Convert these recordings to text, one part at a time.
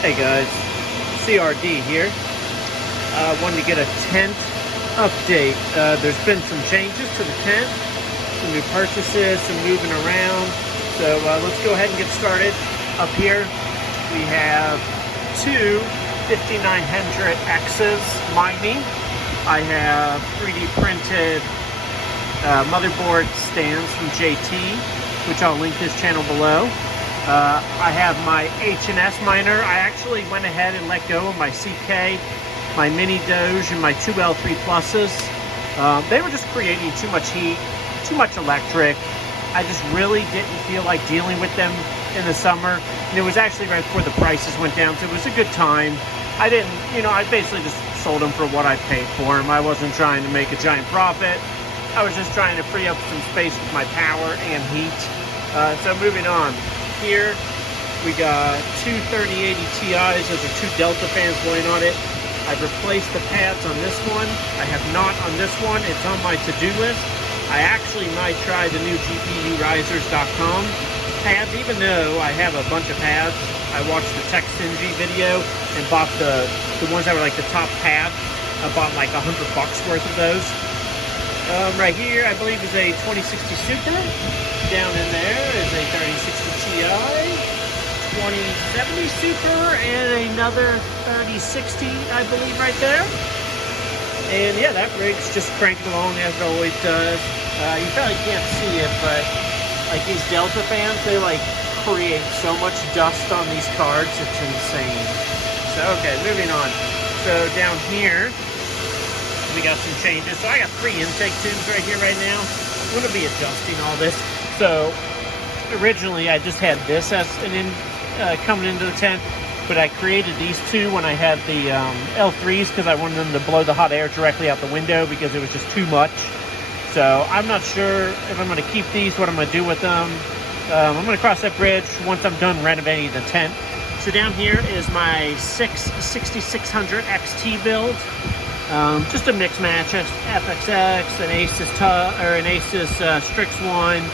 Hey guys, CRD here. Wanted to get a tent update. There's been some changes to the tent, some new purchases, some moving around. So let's go ahead and get started. Up here we have two 5900X's mining. I have 3D printed motherboard stands from JT, which I'll link his channel below. I have my H&S miner. I actually went ahead and let go of my CK, my Mini Doge, and my two L3 Pluses. They were just creating too much heat, too much electric. I just really didn't feel like dealing with them in the summer. And it was actually right before the prices went down, so it was a good time. I didn't, I basically just sold them for what I paid for them. I wasn't trying to make a giant profit. I was just trying to free up some space with my power and heat. So moving on. Here we got two 3080 Ti's. Those are two Delta fans going on it. I've replaced the pads on this one. I have not on this one. It's on my to-do list. I actually might try the new GPUrisers.com pads, even though I have a bunch of pads. I watched the Tech Stingy video and bought the ones that were like the top pads. I bought like $100 worth of those. Right here, I believe is a 2060 Super. Down in there is a 3060 Ti, 2070 Super, and another 3060, I believe, right there. And yeah, that rig's just cranking along as it always does. You probably can't see it, but like these Delta fans, they like create so much dust on these cards, it's insane. So, okay, moving on. So down here, we got some changes. So I got 3 intake tubes right here right now. I'm going to be adjusting all this. So originally I just had this as an coming into the tent, but I created these two when I had the L3s because I wanted them to blow the hot air directly out the window because it was just too much. So I'm not sure if I'm going to keep these, what I'm going to do with them. I'm going to cross that bridge once I'm done renovating the tent. So down here is my 6600 XT build. Just a mix match, FXX, an Asus Strix one.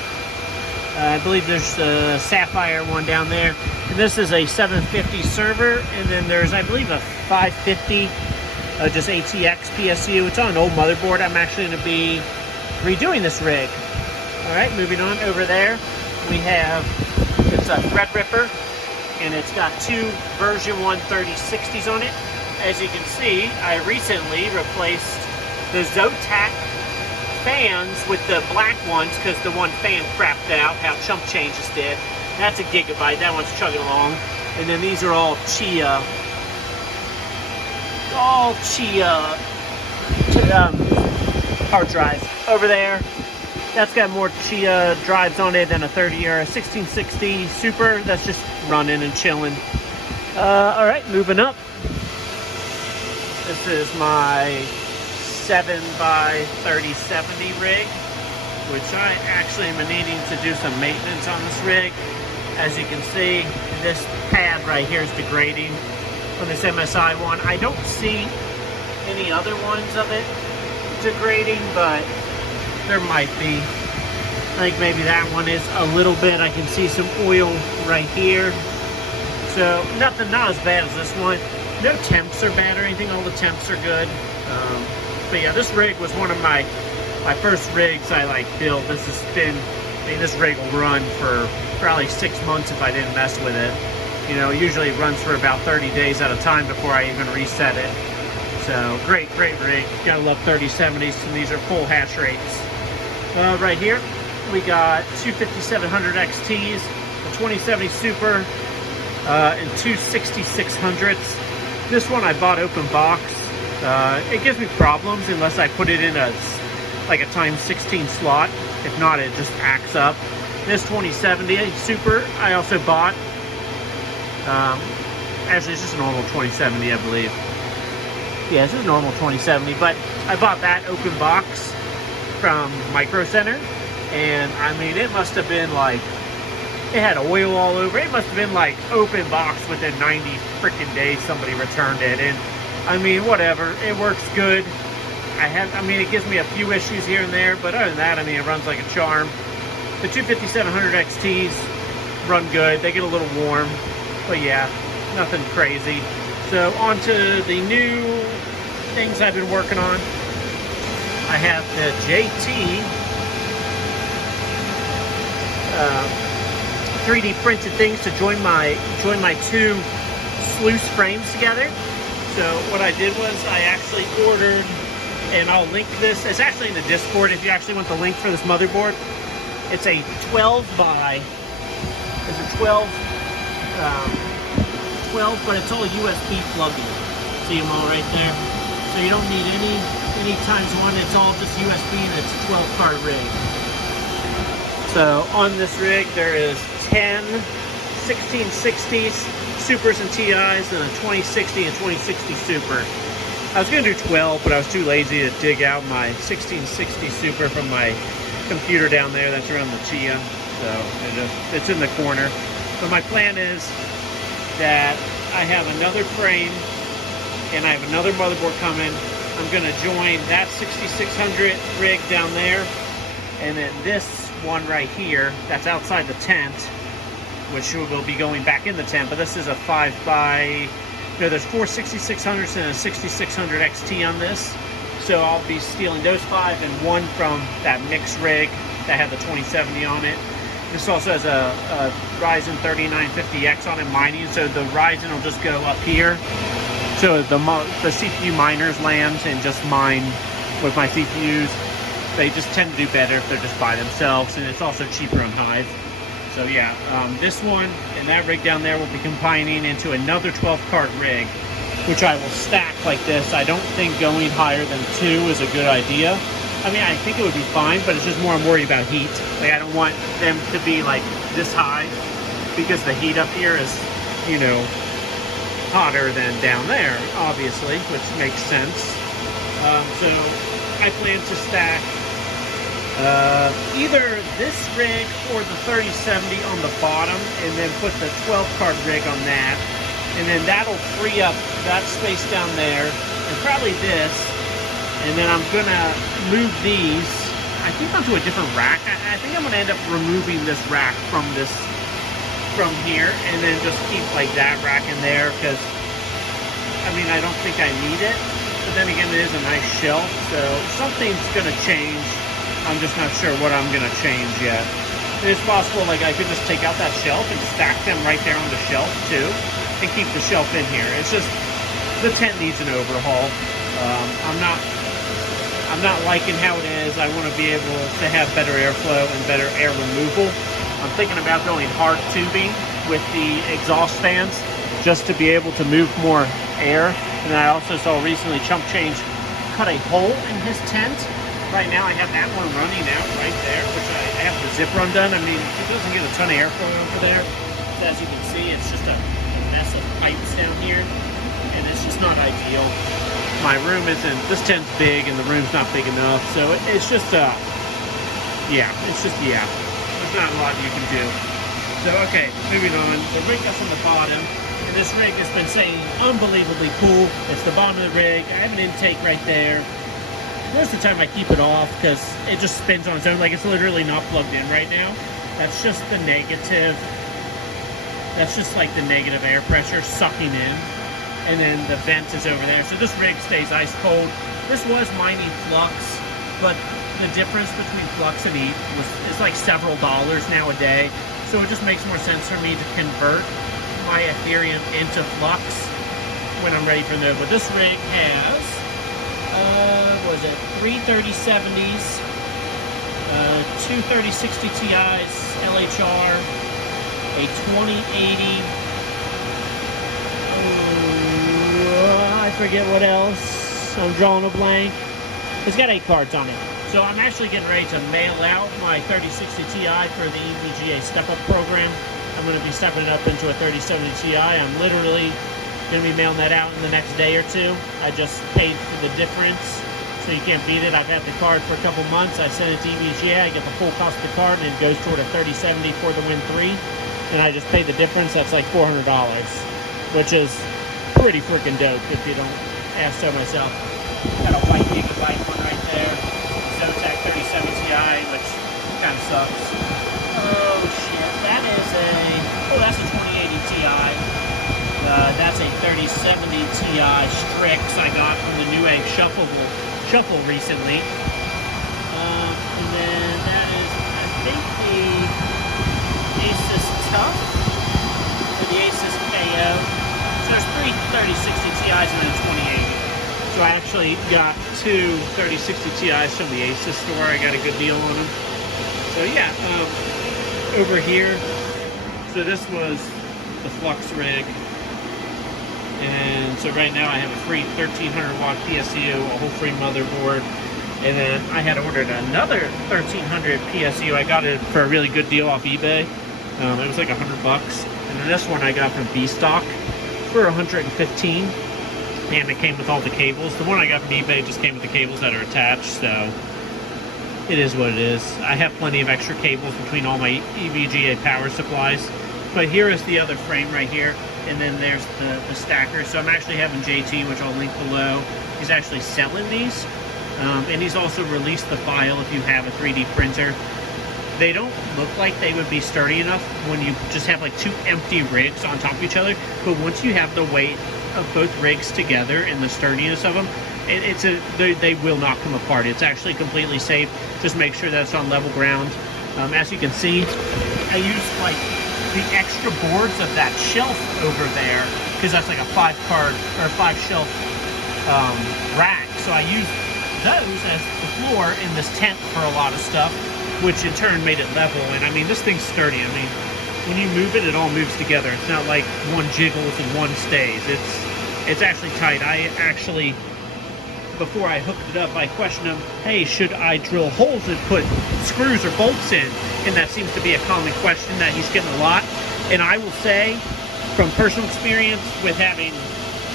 I believe there's a Sapphire one down there. And this is a 750 server. And then there's, I believe, a 550 just ATX PSU. It's on an old motherboard. I'm actually going to be redoing this rig. All right, moving on over there. We have, it's a Threadripper. And it's got two version 1 3060s on it. As you can see, I recently replaced the Zotac fans with the black ones because the one fan crapped out, how Chump Changes did. That's a gigabyte, that one's chugging along. And then these are all Chia hard drives. Over there, that's got more Chia drives on it than a 30 or a 1660 Super. That's just running and chilling. All right, moving up. This is my 7x3070 rig, which I actually am needing to do some maintenance on this rig. As you can see, this pad right here is degrading on this MSI one. I don't see any other ones of it degrading, but there might be. I think maybe that one is a little bit. I can see some oil right here. So nothing, not as bad as this one. No temps are bad or anything. All the temps are good. But yeah, this rig was one of my first rigs I built. This has been, this rig will run for probably 6 months if I didn't mess with it. Usually it runs for about 30 days at a time before I even reset it. So great rig. Gotta love 3070s, and these are full hash rates. Right here, we got two 5700 XTs, a 2070 Super, and two 6600s. This one I bought open box. It gives me problems unless I put it in a times 16 slot. If not, it just acts up. This 2070 Super I also bought. Actually, it's just a normal 2070, I believe. Yeah, this is a normal 2070, but I bought that open box from Micro Center, and I mean, it must have been it had oil all over. It must have been open box within 90 freaking days somebody returned it. And I mean, whatever, it works good. It gives me a few issues here and there, but other than that, it runs like a charm. The two 5700 XTs run good. They get a little warm, but yeah, nothing crazy. So on to the new things I've been working on. I have the JT 3D printed things to join my two sluice frames together. So what I did was I actually ordered, and I'll link this, it's actually in the Discord if you actually want the link for this motherboard. It's a 12, but it's all USB plug-in. See them all right there? So you don't need any times one, it's all just USB, and it's a 12 card rig. So on this rig there is 10 1660s, Supers and TIs, and a 2060 and 2060 Super. I was going to do 12, but I was too lazy to dig out my 1660 Super from my computer down there. That's around the TIA, so it's in the corner. But my plan is that I have another frame and I have another motherboard coming. I'm going to join that 6600 rig down there, and then this one right here that's outside the tent, which will be going back in the tent, but this is a 5x, there's 4 6600s and a 6600 XT on this. So I'll be stealing those 5 and one from that mixed rig that had the 2070 on it. This also has a Ryzen 3950X on it mining, so the Ryzen will just go up here. So the CPU miners land and just mine with my CPUs. They just tend to do better if they're just by themselves, and it's also cheaper on Hive. So yeah, this one and that rig down there will be combining into another 12 card rig, which I will stack like this. I don't think going higher than 2 is a good idea. I mean, I think it would be fine, but it's just more I'm worried about heat. Like, I don't want them to be like this high, because the heat up here is, you know, hotter than down there, obviously, which makes sense. So I plan to stack either this rig or the 3070 on the bottom, and then put the 12 card rig on that, and then that'll free up that space down there, and probably this, and then I'm gonna move these, I think, onto a different rack. I think I'm gonna end up removing this rack from here, and then just keep like that rack in there, because I mean, I don't think I need it, but then again, it is a nice shelf, so something's gonna change. I'm just not sure what I'm gonna change yet. It's possible, like, I could just take out that shelf and stack them right there on the shelf too, and keep the shelf in here. It's just, the tent needs an overhaul. I'm not liking how it is. I want to be able to have better airflow and better air removal. I'm thinking about going hard tubing with the exhaust fans, just to be able to move more air. And I also saw recently Chump Change cut a hole in his tent. Right now I have that one running out right there, which I have the zip run done. I mean, it doesn't get a ton of airflow over there. So as you can see, it's just a mess of pipes down here, and it's just not ideal. My room isn't, this tent's big and the room's not big enough, so it's just, yeah, there's not a lot you can do. So, okay, moving on. The rig that's on the bottom, and this rig has been saying unbelievably cool. It's the bottom of the rig. I have an intake right there. Most of the time I keep it off because it just spins on its own, like it's literally not plugged in right now. That's just the negative, that's just like the negative air pressure sucking in. And then the vent is over there. So this rig stays ice cold. This was mining Flux, but the difference between Flux and ETH is like several dollars now a day. So it just makes more sense for me to convert my Ethereum into Flux when I'm ready for node. But this rig has, what is it, 3 3070s, 2 3060 Ti's, LHR, a 2080, I forget what else, I'm drawing a blank. It's got 8 cards on it. So I'm actually getting ready to mail out my 3060 Ti for the EVGA step-up program. I'm going to be stepping it up into a 3070 Ti. I'm literally going to be mailing that out in the next day or two. I just paid for the difference, so you can't beat it. I've had the card for a couple months. I send it to EVGA. I get the full cost of the card, and it goes toward a 3070 for the Win 3. And I just paid the difference. That's like $400, which is pretty freaking dope if you don't ask so myself. Got a white gigabyte one right there. Zotac 37 Ti, which kind of sucks. Oh shit, that is a, oh, that's a 2080 Ti. That's a 3070 Ti Strix I got from the Newegg Shuffle recently. And then that is, I think, the Asus Tough, or the Asus KO. So there's 3 3060 Ti's and then 28. So I actually got 2 3060 Ti's from the Asus store. I got a good deal on them. So yeah, over here, so this was the Flux rig. And so right now I have a free 1300 watt PSU, a whole free motherboard. And then I had ordered another 1300 PSU. I got it for a really good deal off eBay. It was like $100. And then this one I got from B-Stock for $115. And it came with all the cables. The one I got from eBay just came with the cables that are attached, so it is what it is. I have plenty of extra cables between all my EVGA power supplies. But here is the other frame right here, and then there's the stacker. So I'm actually having JT, which I'll link below. He's actually selling these, and he's also released the file if you have a 3D printer. They don't look like they would be sturdy enough when you just have like 2 empty rigs on top of each other, but once you have the weight of both rigs together and the sturdiness of them, they will not come apart. It's actually completely safe. Just make sure that it's on level ground. As you can see, I used like the extra boards of that shelf over there, because that's like a 5-card or 5-shelf rack. So I used those as the floor in this tent for a lot of stuff, which in turn made it level. And I mean, this thing's sturdy. I mean, when you move it, it all moves together. It's not like one jiggles and one stays. It's actually tight. I actually, before I hooked it up, I questioned him, hey, should I drill holes and put screws or bolts in? And that seems to be a common question that he's getting a lot. And I will say, from personal experience with having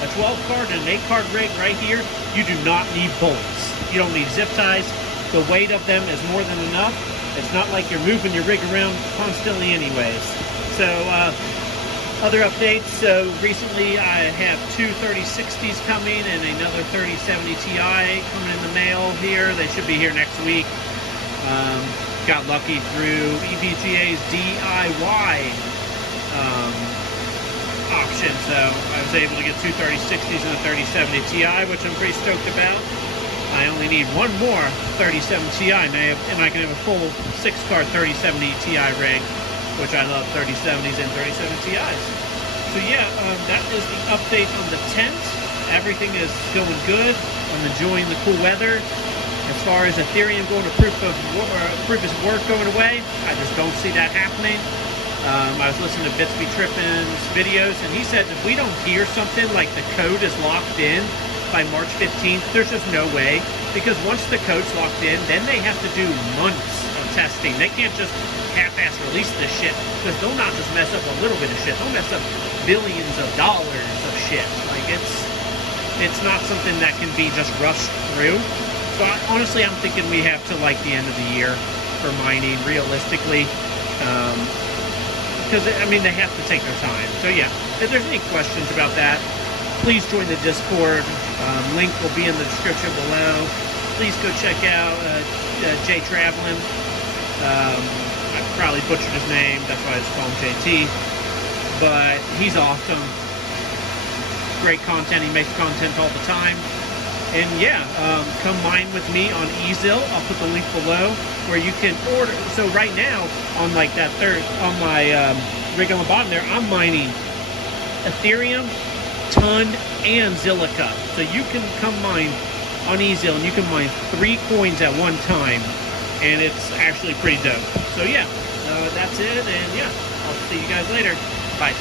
a 12-card and an 8-card rig right here, you do not need bolts. You don't need zip ties. The weight of them is more than enough. It's not like you're moving your rig around constantly anyways. So, other updates. So recently I have 2 3060s coming and another 3070 Ti coming in the mail here. They should be here next week. Got lucky through EVGA's DIY option. So I was able to get 2 3060s and a 3070 Ti, which I'm pretty stoked about. I only need one more 3070 Ti, and I can have a full 6-card 3070 Ti rig, which I love 3070s and 3070 Ti's. So yeah, that is the update on the tent. Everything is going good. I'm enjoying the cool weather. As far as Ethereum going to proof of work going away, I just don't see that happening. I was listening to Bitsby Trippin's videos, and he said if we don't hear something like the code is locked in by March 15th, there's just no way, because once the code's locked in, then they have to do months of testing. They can't just half-ass release this shit, because they'll not just mess up a little bit of shit, they'll mess up billions of dollars of shit. Like, it's not something that can be just rushed through. So honestly, I'm thinking we have to like the end of the year for mining, realistically, because I mean, they have to take their time. So yeah, if there's any questions about that, please join the Discord. Link will be in the description below. Please go check out Jay Travelin. I probably butchered his name, that's why I just call him JT. But he's awesome. Great content, he makes content all the time. And yeah, come mine with me on Ezil. I'll put the link below where you can order. So right now, on like that on my rig on the bottom there, I'm mining Ethereum, Ton, and Zilliqa. So you can come mine on Ezil, and you can mine 3 coins at one time, and it's actually pretty dope. So yeah, that's it, and yeah, I'll see you guys later. Bye.